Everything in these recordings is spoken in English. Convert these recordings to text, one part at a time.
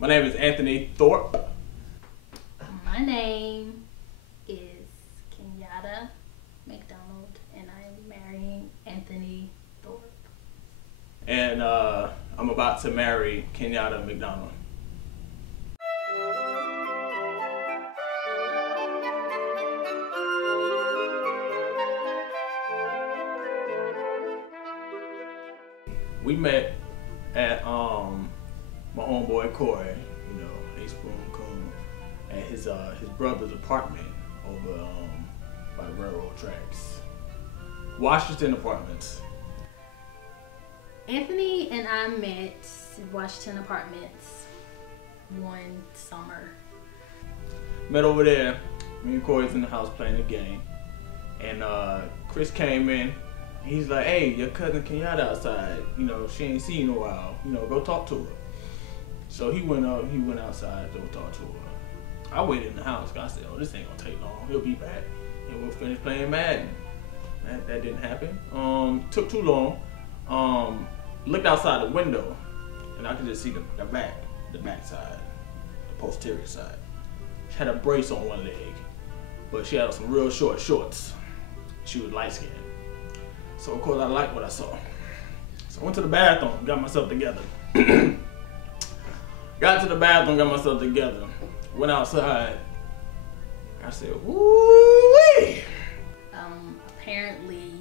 My name is Anthony Thorpe. My name is Kenyatta McDonald, and I am marrying Anthony Thorpe. And I'm about to marry Kenyatta McDonald. We met at my homeboy Corey, you know, A-Spoon Coon, at his brother's apartment over by the railroad tracks. Washington Apartments. Anthony and I met at Washington Apartments one summer. Met over there. Me and Corey's in the house playing a game, and Chris came in. He's like, "Hey, your cousin Kenyatta outside. You know, she ain't seen you in a while. You know, go talk to her." So he went outside to go talk to her. I waited in the house. I said, "Oh, this ain't gonna take long. He'll be back, and we'll finish playing Madden." That didn't happen. Took too long. Looked outside the window, and I could just see the back side, the posterior side. She had a brace on one leg, but she had some real short shorts. She was light skinned. So of course I liked what I saw. So I went to the bathroom, got myself together. Got to the bathroom, got myself together. Went outside. I said, "Woo-wee!" Apparently,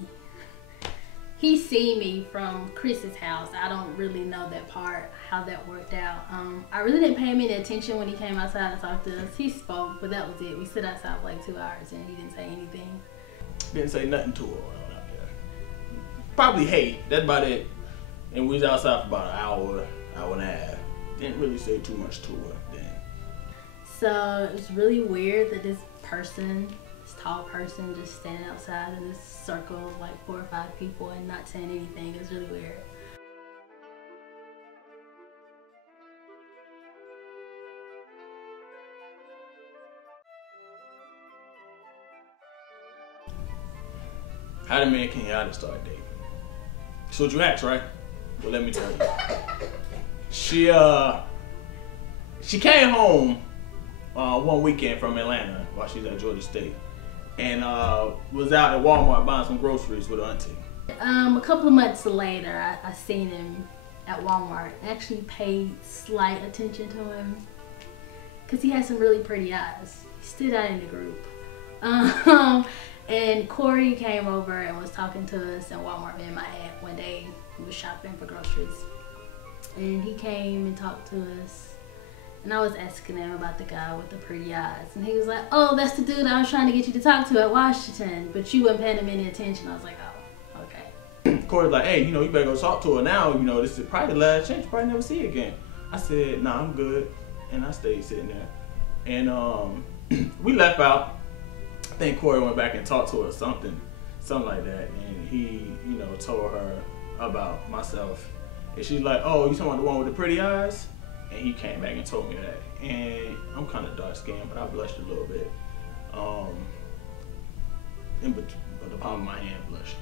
he seen me from Chris's house. I don't really know that part, how that worked out. I really didn't pay him any attention when he came outside to talk to us. He spoke, but that was it. We stood outside for like 2 hours and he didn't say anything. Didn't say nothing to her. Probably hate, that's about it. And we was outside for about an hour and a half. Didn't really say too much to her then. So it was really weird that this tall person, just standing outside in this circle of like 4 or 5 people and not saying anything. It was really weird. How did me and Kenyatta start dating? That's what you asked, right? Well, let me tell you. She came home one weekend from Atlanta while she was at Georgia State, and was out at Walmart buying some groceries with her auntie. A couple of months later, I seen him at Walmart. I actually paid slight attention to him because he had some really pretty eyes. He stood out in the group. And Corey came over and was talking to us in Walmart. Me and my aunt one day, we was shopping for groceries, and he came and talked to us, and I was asking him about the guy with the pretty eyes, and he was like, "Oh, that's the dude I was trying to get you to talk to at Washington, but you weren't paying him any attention." I was like, "Oh, okay." Corey's like, "Hey, you know, you better go talk to her now. You know, this is probably the last chance. You probably never see her again." I said, "Nah, I'm good," and I stayed sitting there, and we left out. I think Corey went back and talked to her something like that, and he, you know, told her about myself, and she's like, "Oh, you talking about the one with the pretty eyes?" And he came back and told me that, and I'm kind of dark skinned, but I blushed a little bit. In between, but the palm of my hand blushed.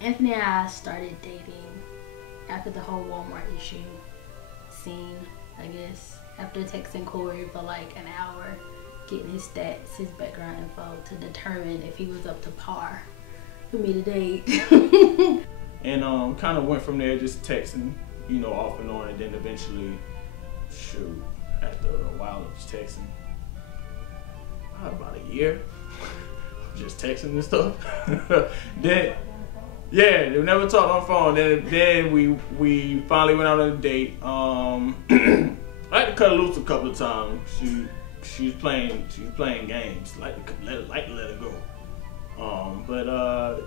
Anthony and I started dating after the whole Walmart issue scene, I guess. After texting Corey for like an hour, getting his stats, his background info to determine if he was up to par for me to date. And kind of went from there, just texting, you know, off and on, and then eventually, shoot, after a while of just texting, about a year, just texting and stuff. Then, yeah, they never talked on the phone. Then we finally went out on a date. I had to cut her loose a couple of times. She was playing games. Like to let her go.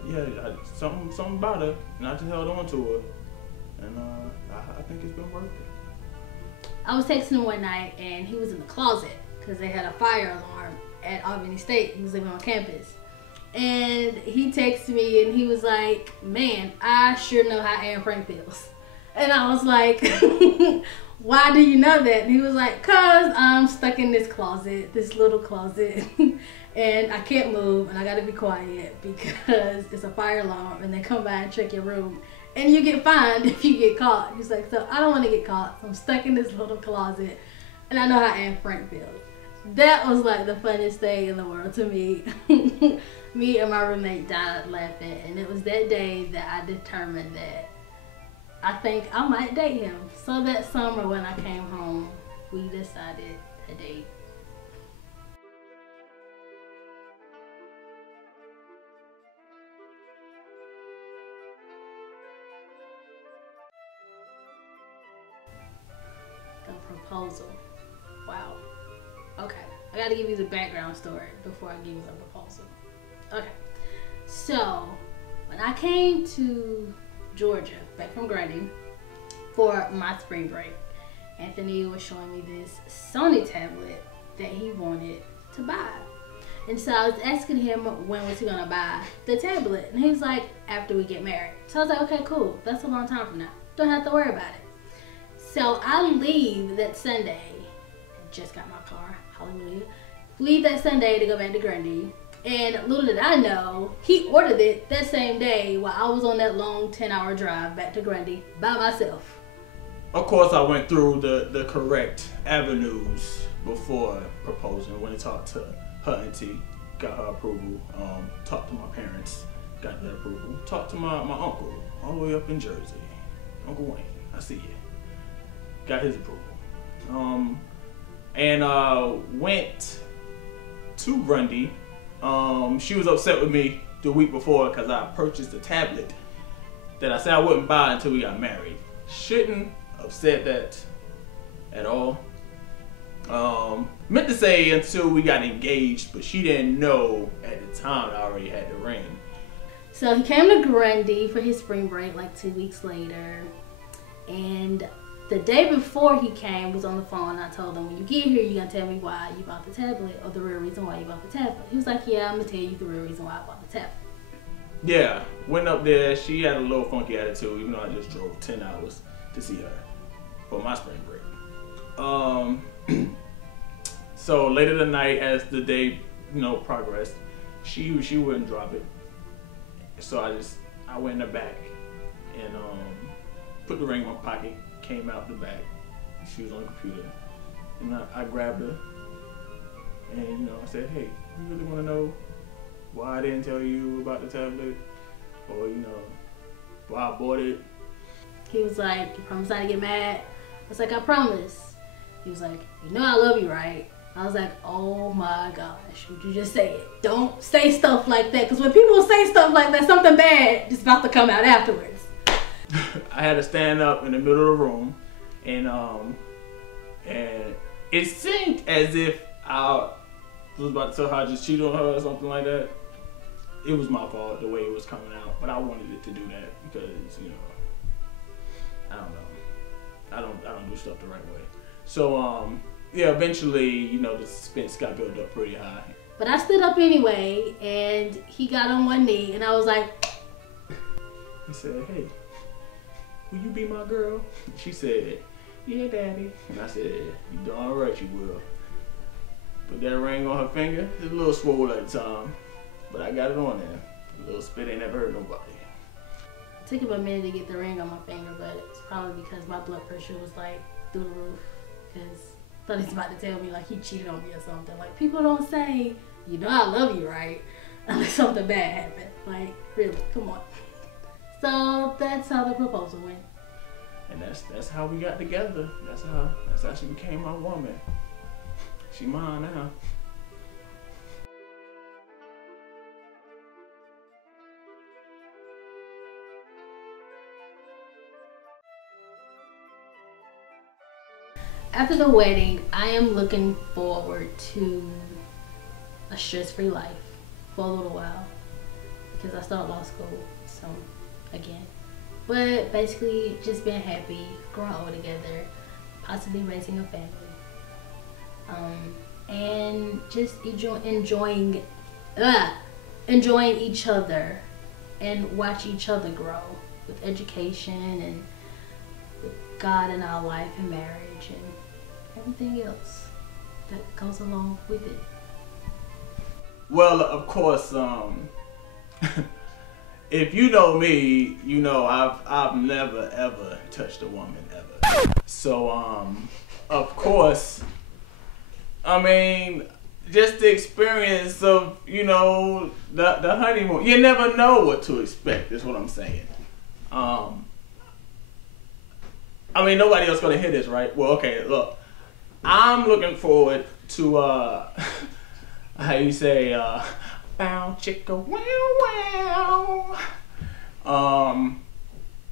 Yeah, something about her, and I just held on to her, and I think it's been worth it. I was texting him one night, and he was in the closet because they had a fire alarm at Albany State. He was living on campus, and he texted me, and he was like, "Man, I sure know how Anne Frank feels." And I was like, "Why do you know that?" And he was like, "Cause I'm stuck in this closet, this little closet, and I can't move, and I gotta be quiet because it's a fire alarm, and they come by and check your room and you get fined if you get caught. He's like, so I don't want to get caught. So I'm stuck in this little closet, and I know how Anne Frank feels. That was like the funniest thing in the world to me. Me and my roommate died laughing, and it was that day that I determined that I think I might date him. So that summer when I came home, we decided to date. The proposal. Wow. Okay. I gotta give you the background story before I give you the proposal. Okay. So, when I came to Georgia, back from Grundy, for my spring break, Anthony was showing me this Sony tablet that he wanted to buy. And so I was asking him when was he gonna buy the tablet. And he was like, after we get married. So I was like, okay, cool. That's a long time from now. Don't have to worry about it. So I leave that Sunday. I just got my car. Hallelujah. Leave that Sunday to go back to Grundy. And little did I know, he ordered it that same day while I was on that long 10-hour drive back to Grundy by myself. Of course, I went through the correct avenues before proposing. Went and talked to her auntie, got her approval. Talked to my parents, got their approval. Talked to my uncle, all the way up in Jersey, Uncle Wayne. I see you. Got his approval. And went to Grundy. She was upset with me the week before because I purchased a tablet that I said I wouldn't buy until we got married. Shouldn't have said that at all. Meant to say until we got engaged, but she didn't know at the time I already had the ring. So he came to Grundy for his spring break like 2 weeks later. And the day before he came was on the phone. I told him, when you get here, you're going to tell me why you bought the tablet, or the real reason why you bought the tablet. He was like, yeah, I'm going to tell you the real reason why I bought the tablet. Yeah, went up there. She had a little funky attitude, even though I just drove 10 hours to see her for my spring break. So later that night, as the day, progressed, she wouldn't drop it. So I went in the back and put the ring in my pocket. Came out the back. She was on the computer, and I grabbed her, and I said, "Hey, you really want to know why I didn't tell you about the tablet, or why I bought it?" He was like, "You promise not to get mad?" I was like, "I promise." He was like, "You know I love you, right?" I was like, "Oh my gosh, would you just say it? Don't say stuff like that, because when people say stuff like that, something bad is about to come out afterwards." I had to stand up in the middle of the room, and it seemed as if I was about to tell her I just cheated on her or something like that. It was my fault the way it was coming out, but I wanted it to do that because I don't know, I don't do stuff the right way. So yeah, eventually the suspense got built up pretty high. But I stood up anyway, and he got on one knee, and I was like, he said, "Hey, will you be my girl?" She said, "Yeah, daddy." And I said, "You darn right you will." Put that ring on her finger. It's a little swole at the time, but I got it on there. A little spit ain't never hurt nobody. It took him a minute to get the ring on my finger, but it's probably because my blood pressure was like through the roof. Because I thought he was about to tell me like he cheated on me or something. Like, people don't say, "You know I love you," right? Unless something bad happened. Like, really, come on. So that's how the proposal went. And that's how we got together. That's how she became my woman. She mine now. After the wedding, I am looking forward to a stress-free life for a little while because I start law school, so again. But basically, just being happy, growing old together, possibly raising a family, and just enjoying each other and watch each other grow with education and with God in our life and marriage and everything else that goes along with it. Well, of course, if you know me, you know I've never ever touched a woman ever. So of course, I mean, just the experience of, you know, the honeymoon. You never know what to expect, is what I'm saying. I mean, nobody else gonna hear this, right? Well, okay, look. I'm looking forward to how you say bow chicka wow wow.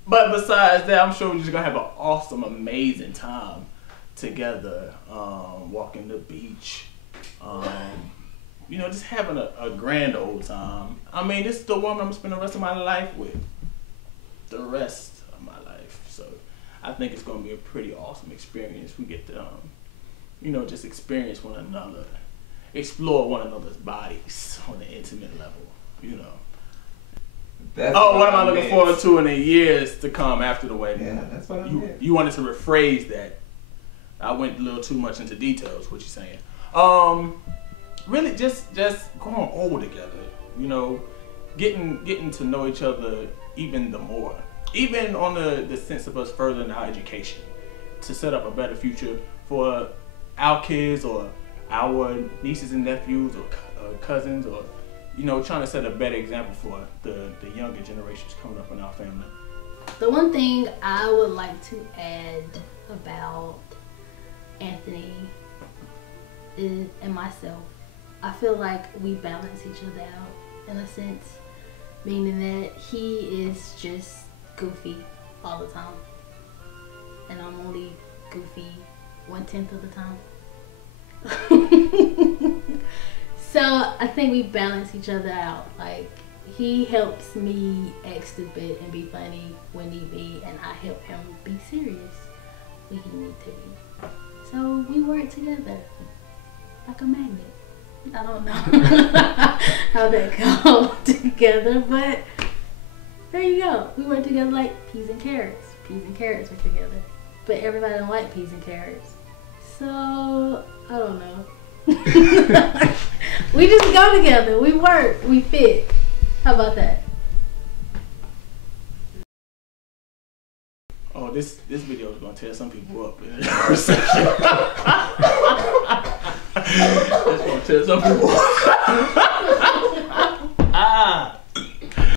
But besides that, I'm sure we're just gonna have an awesome, amazing time together. Walking the beach. You know, just having a grand old time. I mean, this is the woman I'm gonna spend the rest of my life with. The rest of my life. So I think it's gonna be a pretty awesome experience. We get to, you know, just experience one another, explore one another's bodies on an intimate level. You know. That's what am I looking forward to in the years to come after the wedding? Yeah, that's what I meant. You wanted to rephrase that. I went a little too much into details. What you saying? Really, just going old together. You know, getting to know each other even the more. Even on the sense of us furthering our education to set up a better future for our kids or our nieces and nephews or cousins, or, you know, trying to set a better example for the younger generations coming up in our family. The one thing I would like to add about Anthony and myself, I feel like we balance each other out in a sense, meaning that he is just goofy all the time, and I'm only goofy 1/10 of the time. So I think we balance each other out. Like, he helps me act stupid and be funny when need be, and I help him be serious when he need to be. So we work together like a magnet. I don't know how that goes together, but there you go. We work together like peas and carrots. Peas and carrots work together. But everybody don't like peas and carrots. So, I don't know. We just go together. We work. We fit. How about that? Oh, this video is gonna tear some people up. It's gonna tear some people up.